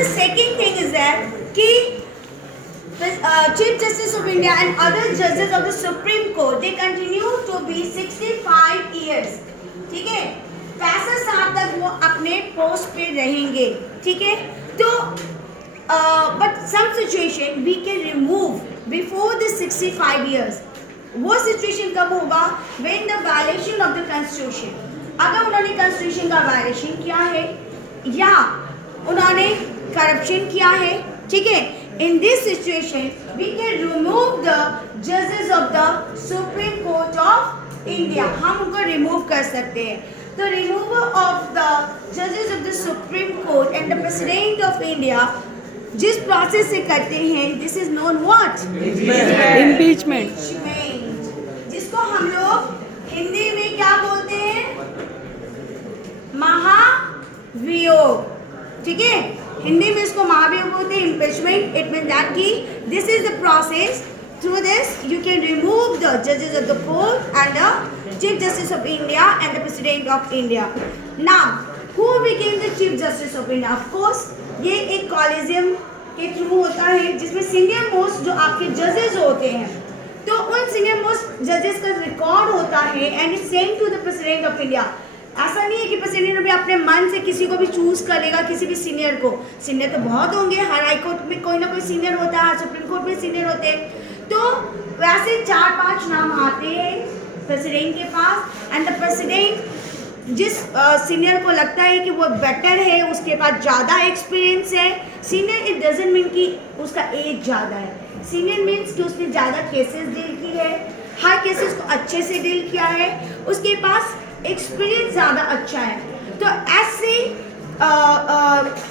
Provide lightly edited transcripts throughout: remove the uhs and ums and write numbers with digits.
the second thing is that कि Chief Justice of India and other judges of the Supreme Court they continue to be 65 years. ठीक है, 65 साल तक वो अपने पोस्ट पे रहेंगे. ठीक है, तो but some situation we can remove before the 65 years. वो सिचुएशन कब होगा? When the violation of the constitution. अगर उन्होंने constitution का violation किया है या उन्होंने corruption किया है, ठीक है, in this situation we can remove the judges of the Supreme Court of India. हम उनको remove कर सकते हैं. The removal of the judges of the Supreme Court and the President of India जिस प्रोसेस से करते हैं, this is known what? Impeachment. जिसको हम लोग हिंदी में क्या बोलते हैं? महाभियोग. ठीक है, हिंदी में इसको महाभियोग बोलते हैं. इम्पीचमेंट इट मीन्स दैट कि this is the process. Through this, you can remove the judges of the court and the Chief Justice of India and the President of India. Now, who became the Chief Justice of India? Of course, ये एक collegium के through होता है जिसमें senior most जो आपके जजेस होते हैं, तो उन सीनियर मोस्ट जजेस का रिकॉर्ड होता है and it send to the president of India. ऐसा नहीं है कि प्रेसिडेंट भी अपने मन से किसी को भी चूज कर लेगा, किसी भी सीनियर को. सीनियर तो बहुत होंगे, हर हाई कोर्ट में कोई ना कोई सीनियर होता है, सुप्रीम कोर्ट में सीनियर होते हैं. तो वैसे 4-5 नाम आते हैं प्रेसिडेंट के पास एंड द प्रेसिडेंट जिस सीनियर को लगता है कि वो बेटर है, उसके पास ज़्यादा एक्सपीरियंस है. सीनियर इट डजंट मीन कि उसका एज ज़्यादा है. सीनियर मीन्स कि उसने ज़्यादा केसेस डील की है, हर केसेस को अच्छे से डील किया है, उसके पास एक्सपीरियंस ज़्यादा अच्छा है. तो ऐसे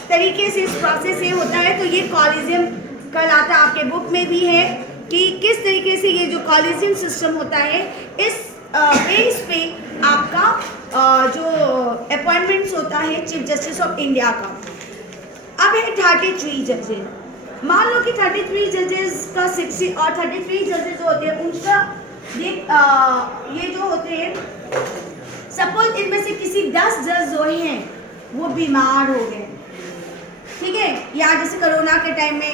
तरीके से इस प्रोसेस से होता है. तो ये कॉलेजियम कल आता है, आपके बुक में भी है कि किस तरीके से ये जो कॉलेजियम सिस्टम होता है, इस बेस पे आपका जो अपॉइंटमेंट्स होता है चीफ जस्टिस ऑफ इंडिया का. अब है 33 जजेस. मान लो कि 33 जजेस का 60 और 33 जजेस होते हैं उनका ये जो होते हैं, सपोज इनमें से किसी 10 जज जो हैं वो बीमार हो गए, ठीक है, या जैसे कोरोना के टाइम में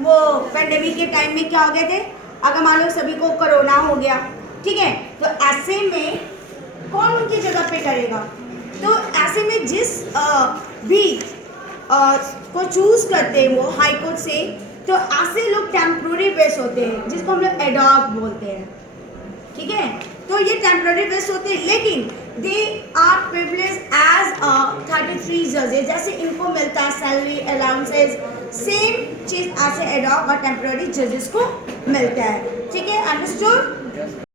वो पेंडेमिक के टाइम में क्या हो गए थे, अगर मान लो सभी को कोरोना हो गया, ठीक है, तो ऐसे में कौन उनकी जगह पे करेगा? तो ऐसे में जिस भी को चूज करते हैं वो हाई कोर्ट से, तो ऐसे लोग टेम्प्रोरी बेस होते हैं जिसको हम लोग एडॉक बोलते हैं. ठीक है, तो ये टेम्प्रोरी बेस होते हैं, लेकिन दे आर प्रिविलेज एज 33 जजेस. जैसे इनको मिलता है सैलरी अलाउंसेस, सेम चीज़ ऐसे एडॉक और टेम्प्रोरी जजेस को मिलता है. ठीक है, अंडरस्टूड?